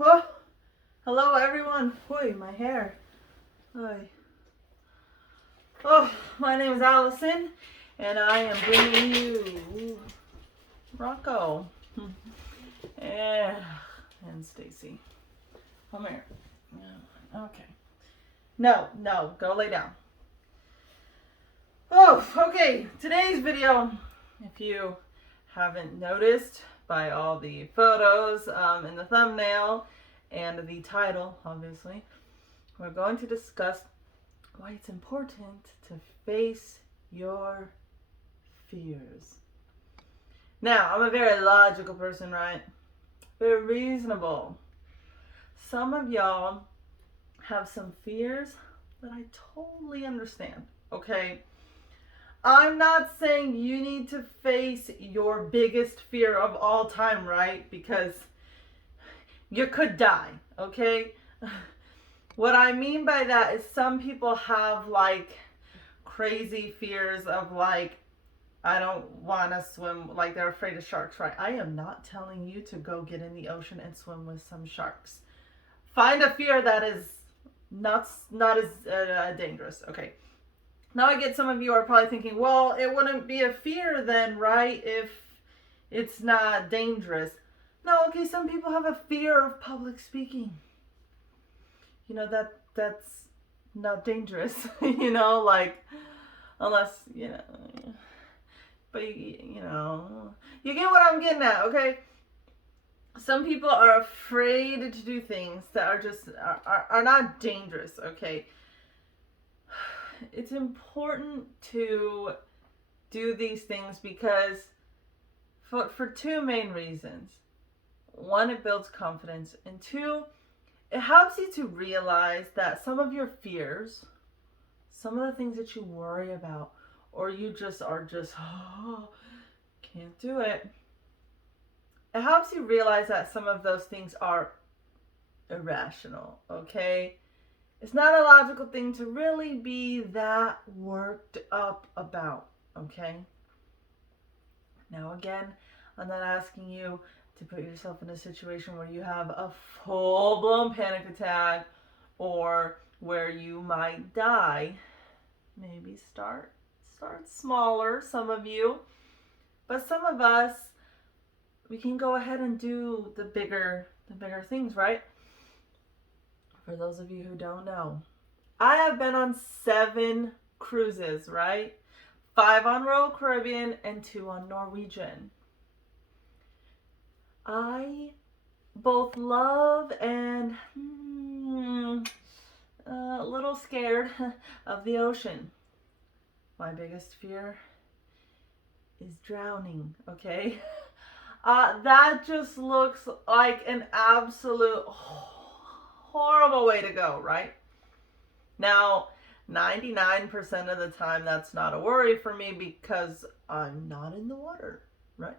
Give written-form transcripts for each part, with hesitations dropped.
Oh, hello everyone. Boy, my hair. Hi. Oh, my name is Allison, and I am bringing you Rocco and Stacy. Come here. Okay. No, go lay down. Oh, okay. Today's video, if you haven't noticed by all the photos in the thumbnail and the title, obviously, we're going to discuss why it's important to face your fears. Now, I'm a very logical person, right? Very reasonable. Some of y'all have some fears that I totally understand, okay? I'm not saying you need to face your biggest fear of all time, right? Because you could die, okay? What I mean by that is some people have like crazy fears of like, I don't want to swim, like they're afraid of sharks, right? I am not telling you to go get in the ocean and swim with some sharks. Find a fear that is not as dangerous, okay? Now I get some of you are probably thinking, well, it wouldn't be a fear then, right? If it's not dangerous. No, okay, some people have a fear of public speaking. You know, that's not dangerous, you know, like, unless, you know, but you know, you get what I'm getting at, okay? Some people are afraid to do things that are just, are not dangerous, okay? It's important to do these things because for two main reasons. One, it builds confidence, and two, it helps you to realize that some of your fears, some of the things that you worry about, or you just are oh, can't do it. It helps you realize that some of those things are irrational, okay? It's not a logical thing to really be that worked up about, okay? Now again, I'm not asking you to put yourself in a situation where you have a full-blown panic attack or where you might die. Maybe start smaller, some of you. But some of us, we can go ahead and do the bigger things, right? For those of you who don't know, I have been on 7 cruises, right? 5 on Royal Caribbean and 2 on Norwegian. I both love and a little scared of the ocean. My biggest fear is drowning, okay? That just looks like an absolute horrible way to go, right? Now, 99% of the time, that's not a worry for me because I'm not in the water, right?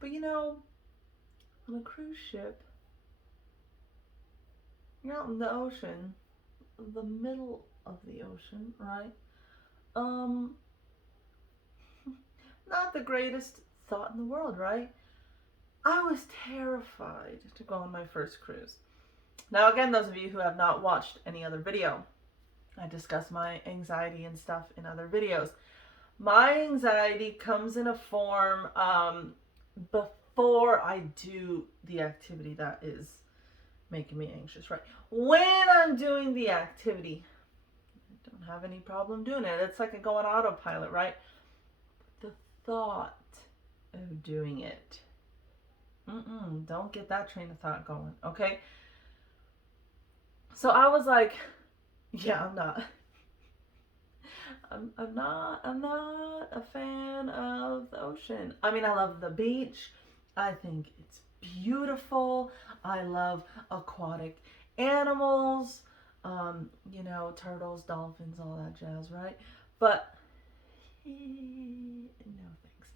But you know, on a cruise ship, you're out in the ocean, the middle of the ocean, right? Not the greatest thought in the world, right? I was terrified to go on my first cruise. Now, again, those of you who have not watched any other video, I discuss my anxiety and stuff in other videos. My anxiety comes in a form before I do the activity that is making me anxious, right? When I'm doing the activity, I don't have any problem doing it. It's like I go on autopilot, right? The thought of doing it, don't get that train of thought going, okay? So I was like, yeah, I'm not a fan of the ocean. I mean, I love the beach. I think it's beautiful. I love aquatic animals, you know, turtles, dolphins, all that jazz, right? But no thanks.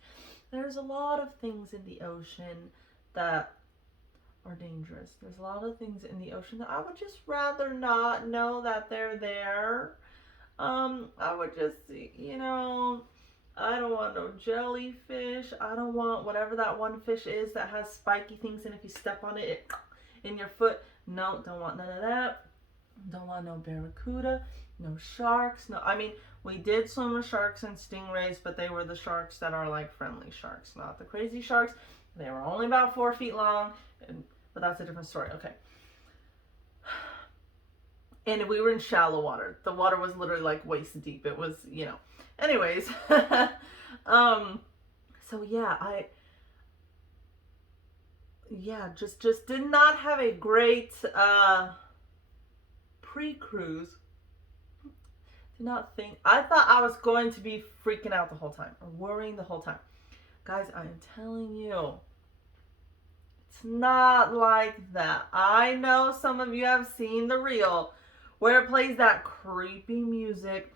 There's a lot of things in the ocean that are dangerous. There's a lot of things in the ocean that I would just rather not know that they're there. I would just, you know, I don't want no jellyfish. I don't want whatever that one fish is that has spiky things, and if you step on it, in your foot. No, don't want none of that. Don't want no barracuda, no sharks. No, I mean, we did swim with sharks and stingrays, but they were the sharks that are like friendly sharks, not the crazy sharks. They were only about 4 feet long, but that's a different story. Okay. And we were in shallow water. The water was literally like waist deep. It was, Anyways, so just did not have a great pre-cruise. Did not think. I thought I was going to be freaking out the whole time or worrying the whole time. Guys, I am telling you, it's not like that. I know some of you have seen the reel where it plays that creepy music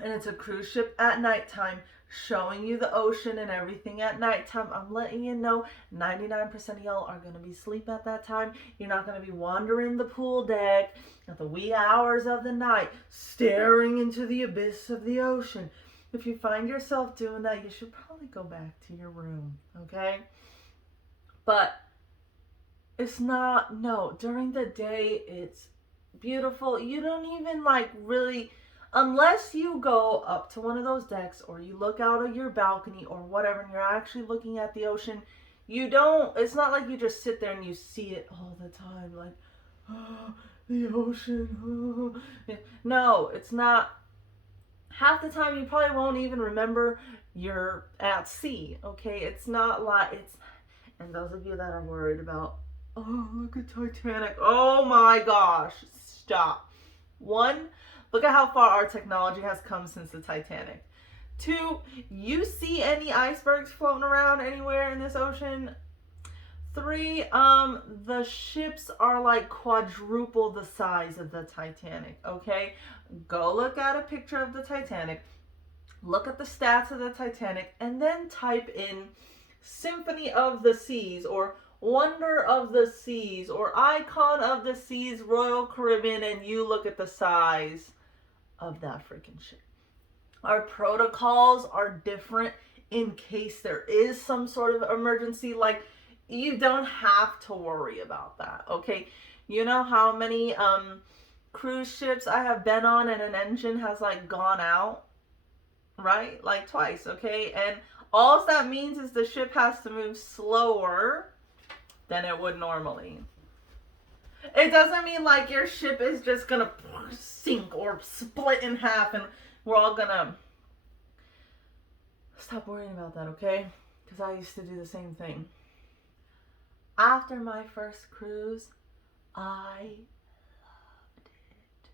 and it's a cruise ship at nighttime showing you the ocean and everything at nighttime. I'm letting you know 99% of y'all are going to be asleep at that time. You're not going to be wandering the pool deck at the wee hours of the night staring into the abyss of the ocean. If you find yourself doing that, you should probably go back to your room, okay? But it's not, no, during the day it's beautiful. You don't even really, unless you go up to one of those decks or you look out of your balcony or whatever and you're actually looking at the ocean, it's not like you just sit there and you see it all the time, like, oh, the ocean, oh. No, it's not. Half the time you probably won't even remember you're at sea, okay? It's not like, and those of you that are worried about, oh, look at Titanic, oh my gosh, stop. 1, look at how far our technology has come since the Titanic. 2, you see any icebergs floating around anywhere in this ocean? 3, the ships are like quadruple the size of the Titanic, okay? Go look at a picture of the Titanic, look at the stats of the Titanic, and then type in Symphony of the Seas or Wonder of the Seas or Icon of the Seas, Royal Caribbean, and you look at the size of that freaking ship. Our protocols are different in case there is some sort of emergency. Like, you don't have to worry about that, okay? You know how many cruise ships I have been on and an engine has gone out, right? Like twice, okay? And all that means is the ship has to move slower than it would normally. It doesn't mean like your ship is just gonna sink or split in half and we're all gonna stop worrying about that, okay? Because I used to do the same thing. After my first cruise, I loved it.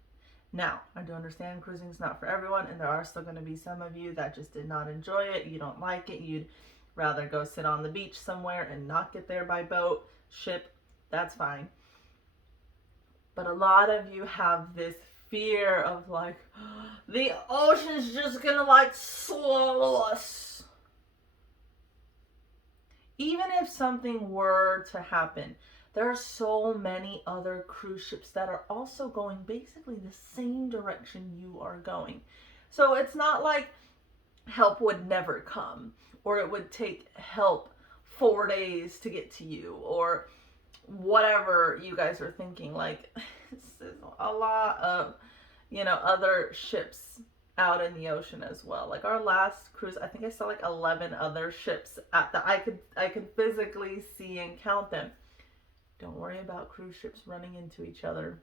Now, I do understand cruising is not for everyone, and there are still going to be some of you that just did not enjoy it. You don't like it. You'd rather go sit on the beach somewhere and not get there by boat, ship. That's fine. But a lot of you have this fear of the ocean's just going to swallow us. Even if something were to happen, there are so many other cruise ships that are also going basically the same direction you are going. So it's not like help would never come, or it would take help 4 days to get to you, or whatever you guys are thinking. There's a lot of, other ships out in the ocean as well. Like our last cruise, I think I saw 11 other ships that I could physically see and count them. Don't worry about cruise ships running into each other.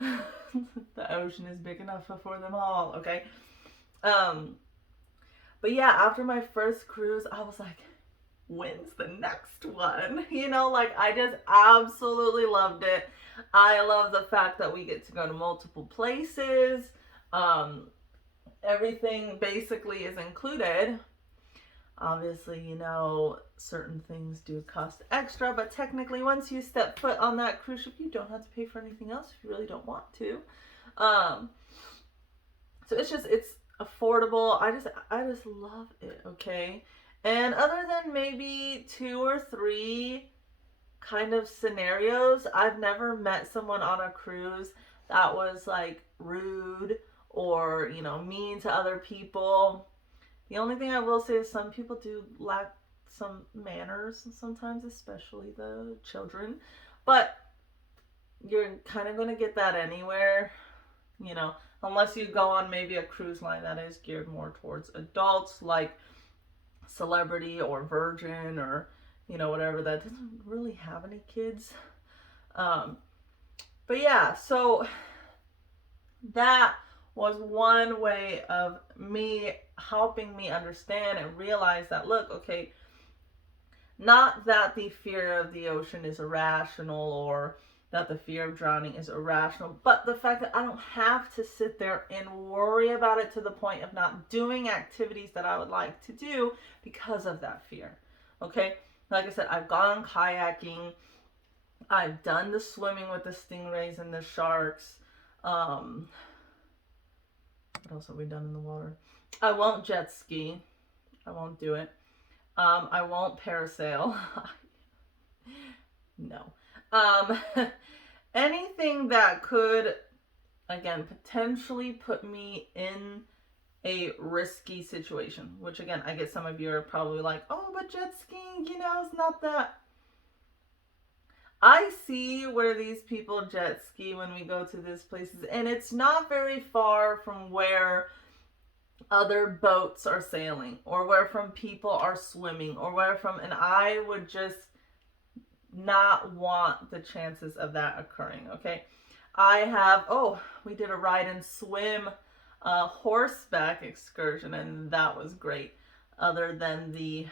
The ocean is big enough for them all, okay? But yeah, after my first cruise, I was like, when's the next one? I just absolutely loved it. I love the fact that we get to go to multiple places. Everything basically is included. Obviously, certain things do cost extra, but technically once you step foot on that cruise ship, you don't have to pay for anything else if you really don't want to. So it's affordable. I just love it, okay? And other than maybe 2 or 3 kind of scenarios, I've never met someone on a cruise that was rude or, mean to other people. The only thing I will say is some people do lack some manners sometimes, especially the children. But you're kind of going to get that anywhere, you know, unless you go on maybe a cruise line that is geared more towards adults, like Celebrity or Virgin or, you know, whatever, that doesn't really have any kids. Um, but yeah, so that was one way of me helping me understand and realize that, look, okay, not that the fear of the ocean is irrational or that the fear of drowning is irrational, but the fact that I don't have to sit there and worry about it to the point of not doing activities that I would like to do because of that fear. Okay? Like I said, I've gone kayaking. I've done the swimming with the stingrays and the sharks. What else have we done in the water? I won't jet ski. I won't do it. I won't parasail. No. Anything that could, again, potentially put me in a risky situation, which again, I guess some of you are probably like, oh, but jet skiing, you know, it's not that. I see where these people jet ski when we go to these places, and it's not very far from where other boats are sailing or where from people are swimming or where from, and I would just not want the chances of that occurring. Okay, we did a ride and swim horseback excursion, and that was great, other than the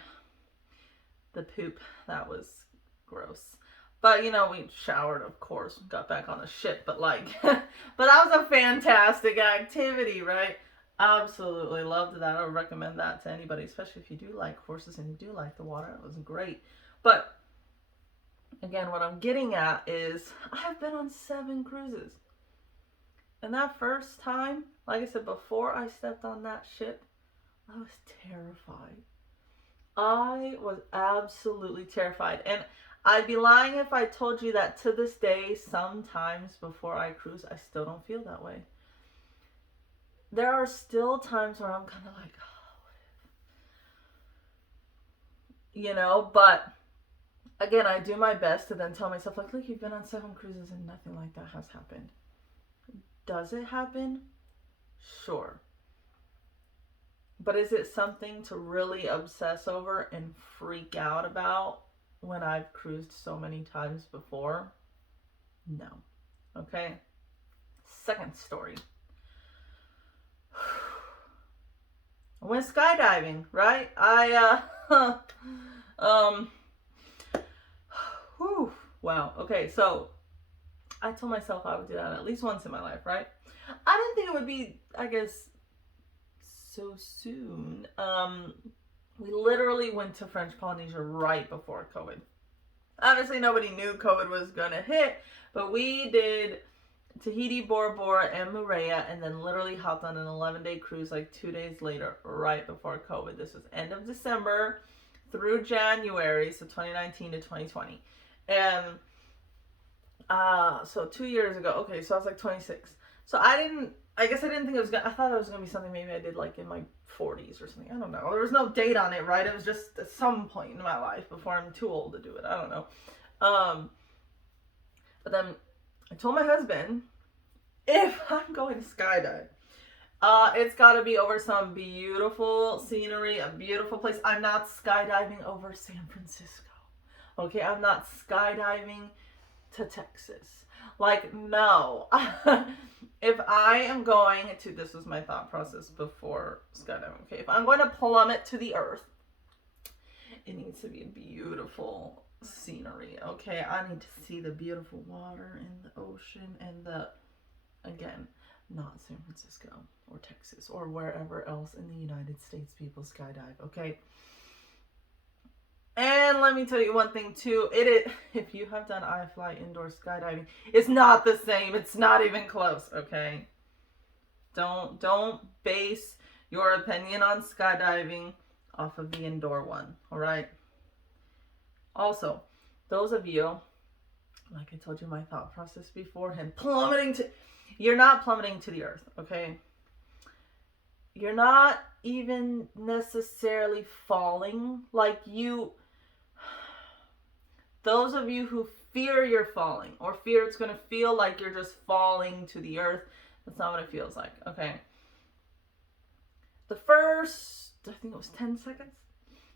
poop. That was gross. But, you know, we showered, of course, got back on the ship, but like, but that was a fantastic activity, right? Absolutely loved that. I would recommend that to anybody, especially if you do like horses and you do like the water. It was great. But again, what I'm getting at is I have been on 7 cruises. And that first time, like I said, before I stepped on that ship, I was terrified. I was absolutely terrified. And I'd be lying if I told you that to this day, sometimes before I cruise, I still don't feel that way. There are still times where I'm kind of like, oh, you know, but again, I do my best to then tell myself, like, look, you've been on 7 cruises and nothing like that has happened. Does it happen? Sure. But is it something to really obsess over and freak out about when I've cruised so many times before? No. Okay. Second story. I went skydiving, right? Wow. Okay, so I told myself I would do that at least once in my life, right? I didn't think it would be, I guess, so soon. We literally went to French Polynesia right before COVID. Obviously, nobody knew COVID was gonna hit, but we did Tahiti, Bora Bora, and Moorea, and then literally hopped on an 11-day cruise like 2 days later, right before COVID. This was end of December through January, so 2019 to 2020. And so 2 years ago, okay, so I was like 26. So I guess I didn't think it was I thought it was gonna be something maybe I did like in my 40s or something. I don't know. There was no date on it, right? It was just at some point in my life before I'm too old to do it. I don't know. But then I told my husband, if I'm going to skydive, it's got to be over some beautiful scenery, a beautiful place. I'm not skydiving over San Francisco. Okay, I'm not skydiving to Texas. Like, no. If I am going to, this was my thought process before skydiving, okay, if I'm going to plummet to the earth, it needs to be a beautiful scenery, okay? I need to see the beautiful water and the ocean and again, not San Francisco or Texas or wherever else in the United States people skydive, okay? And let me tell you one thing too, if you have done iFly indoor skydiving, it's not the same. It's not even close, okay? Don't base your opinion on skydiving off of the indoor one, all right? Also, those of you, like I told you my thought process beforehand, you're not plummeting to the earth, okay? you're not even necessarily falling. Like those of you who fear you're falling or fear it's going to feel like you're just falling to the earth, that's not what it feels like, okay? The first, I think it was 10 seconds.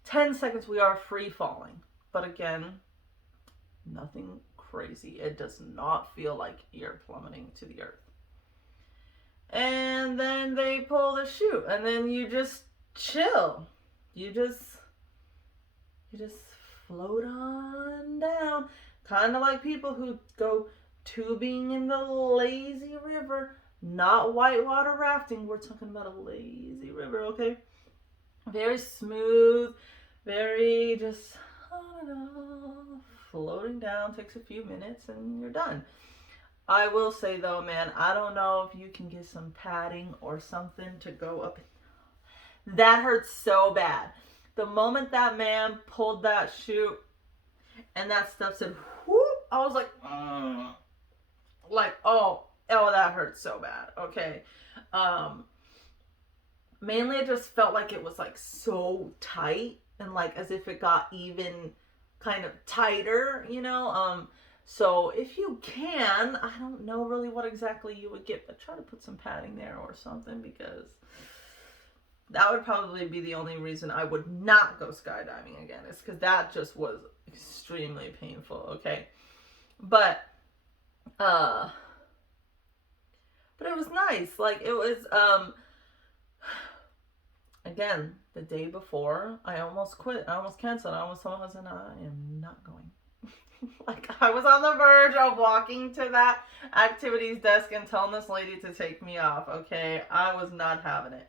10 seconds we are free falling. But again, nothing crazy. It does not feel like you're plummeting to the earth. And then they pull the chute, and then you just chill. You just float on down. Kind of like people who go tubing in the lazy river. Not whitewater rafting. We're talking about a lazy river, okay? Very smooth. Very just, I don't know, floating down. Takes a few minutes and you're done. I will say though, man, I don't know if you can get some padding or something to go up. That hurts so bad. The moment that man pulled that chute and that stuff said, whoop, I was like, oh, that hurts so bad. Okay. Mainly it just felt like it was like so tight and like as if it got even kind of tighter, you know? So if you can, I don't know really what exactly you would get, but try to put some padding there or something, because that would probably be the only reason I would not go skydiving again, is because that just was extremely painful, okay? But it was nice. Like, it was, again, the day before, I almost quit. I almost canceled. I almost told my husband, I am not going. Like, I was on the verge of walking to that activities desk and telling this lady to take me off, okay? I was not having it.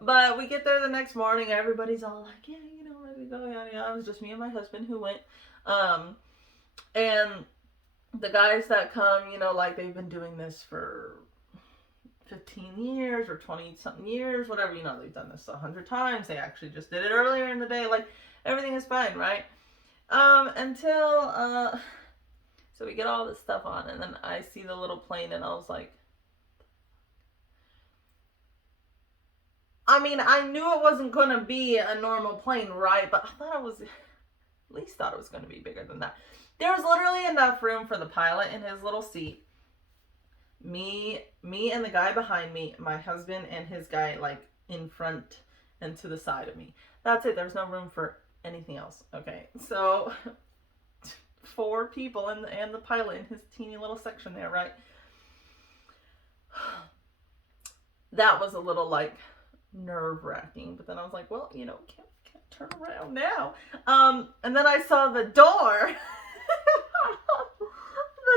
But we get there the next morning, everybody's all like, yeah, you know, ready to go, yada, yada. It was just me and my husband who went. And the guys that come, you know, like, they've been doing this for 15 years or 20-something years, whatever, you know, they've done this 100 times. They actually just did it earlier in the day. Like, everything is fine, right? Until, so we get all this stuff on, and then I see the little plane, and I was like, I mean, I knew it wasn't going to be a normal plane, right? But I thought it was, at least thought it was going to be bigger than that. There was literally enough room for the pilot in his little seat, me and the guy behind me, my husband and his guy, like, in front and to the side of me. That's it. There's no room for anything else. Okay, so 4 people and the pilot in his teeny little section there, right? That was a little, like, nerve-wracking, but then I was like, well, you know, can't turn around now. And then I saw the door.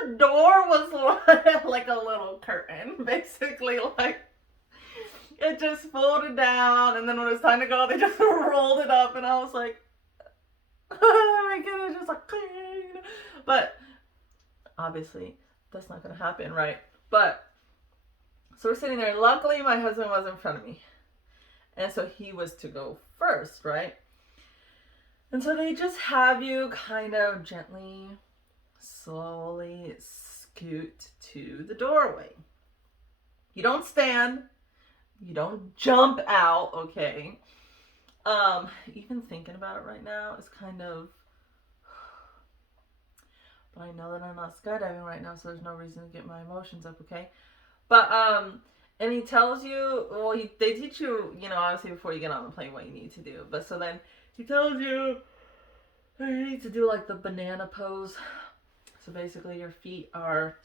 The door was like a little curtain, basically. Like, it just folded down, and then when it was time to go, they just rolled it up, and I was like, oh my goodness, just like, cling. But obviously that's not gonna happen, right? But so we're sitting there. Luckily my husband was in front of me, and so he was to go first, right? And so they just have you kind of gently, slowly scoot to the doorway. You don't stand, you don't jump out, okay? Even thinking about it right now is kind of, but I know that I'm not skydiving right now, so there's no reason to get my emotions up, okay? But, and he tells you, well, they teach you, you know, obviously before you get on the plane what you need to do. But so then he tells you need to do like the banana pose. So basically your feet are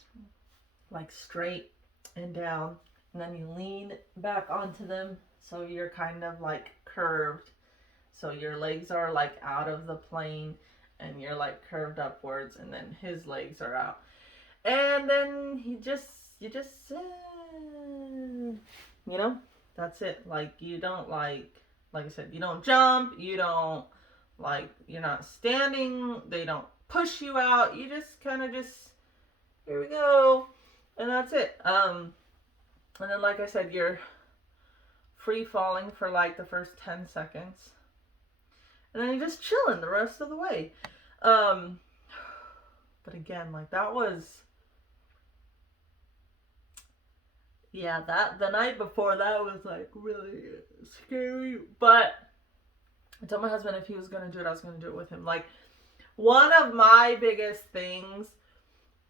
like straight and down, and then you lean back onto them, so you're kind of like curved. So your legs are like out of the plane and you're like curved upwards, and then his legs are out. And then you just you know, that's it. Like, you don't like I said, you don't jump, you don't like, you're not standing, they don't push you out, you just kind of just, here we go, and that's it. And then, like I said, you're free falling for like the first 10 seconds, and then you're just chilling the rest of the way. But again, like, that was, yeah, that the night before that was like really scary. But I told my husband if he was gonna do it, I was gonna do it with him. Like, one of my biggest things,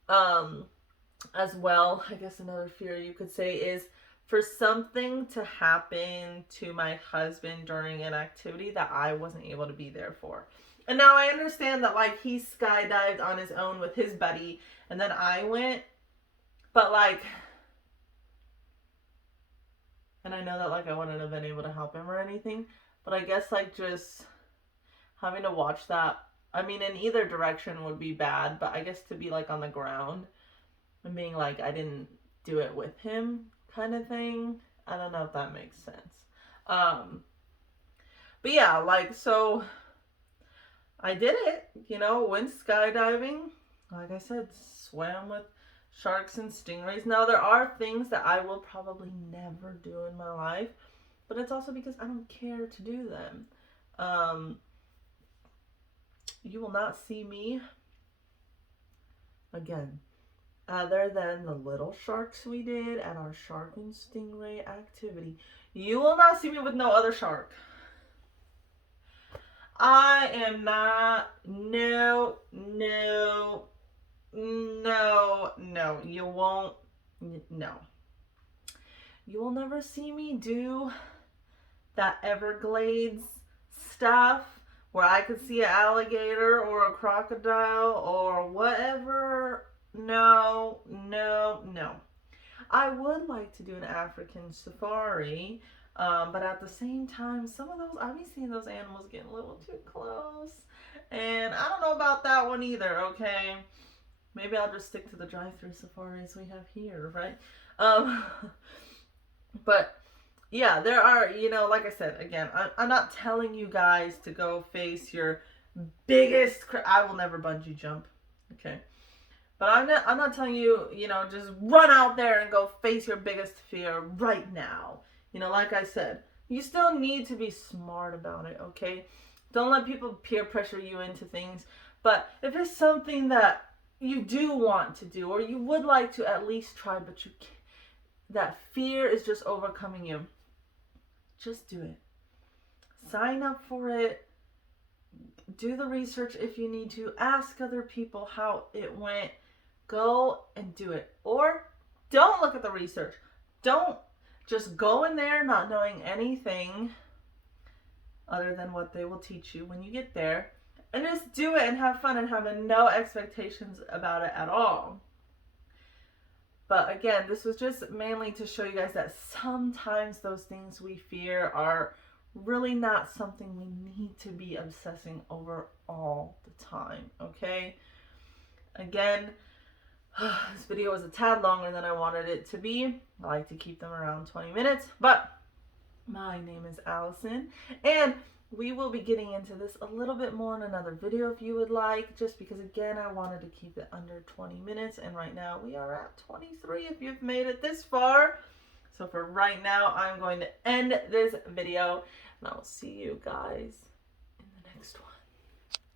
as well, I guess another fear you could say, is for something to happen to my husband during an activity that I wasn't able to be there for. And now I understand that, like, he skydived on his own with his buddy, and then I went, but like, and I know that, like, I wouldn't have been able to help him or anything, but I guess, like, just having to watch that, I mean, in either direction would be bad, but I guess to be, like, on the ground and being like, I didn't do it with him kind of thing. I don't know if that makes sense. But yeah, like, so I did it, went skydiving. Like I said, swam with sharks and stingrays. Now, there are things that I will probably never do in my life, but it's also because I don't care to do them. You will not see me again, other than the little sharks we did at our shark and stingray activity. You will not see me with no other shark. I am not, no, you won't, no. You will never see me do that Everglades stuff where I could see an alligator or a crocodile or whatever. No. I would like to do an African safari, but at the same time, some of those, I've been seeing those animals getting a little too close, and I don't know about that one either, okay? Maybe I'll just stick to the drive-through safaris we have here, right? But yeah, there are, like I said, again, I'm not telling you guys to go face your biggest, I will never bungee jump, okay? But I'm not telling you, just run out there and go face your biggest fear right now. Like I said, you still need to be smart about it, okay? Don't let people peer pressure you into things. But if it's something that you do want to do, or you would like to at least try, but you can't, that fear is just overcoming you, just do it. Sign up for it. Do the research if you need to. Ask other people how it went. Go and do it. Or don't look at the research. Don't just go in there not knowing anything other than what they will teach you when you get there. And just do it and have fun and have no expectations about it at all. But again, this was just mainly to show you guys that sometimes those things we fear are really not something we need to be obsessing over all the time, okay? Again, this video was a tad longer than I wanted it to be. I like to keep them around 20 minutes, but my name is Allison, and we will be getting into this a little bit more in another video if you would like, just because, again, I wanted to keep it under 20 minutes, and right now we are at 23 if you've made it this far. So for right now, I'm going to end this video, and I will see you guys in the next one.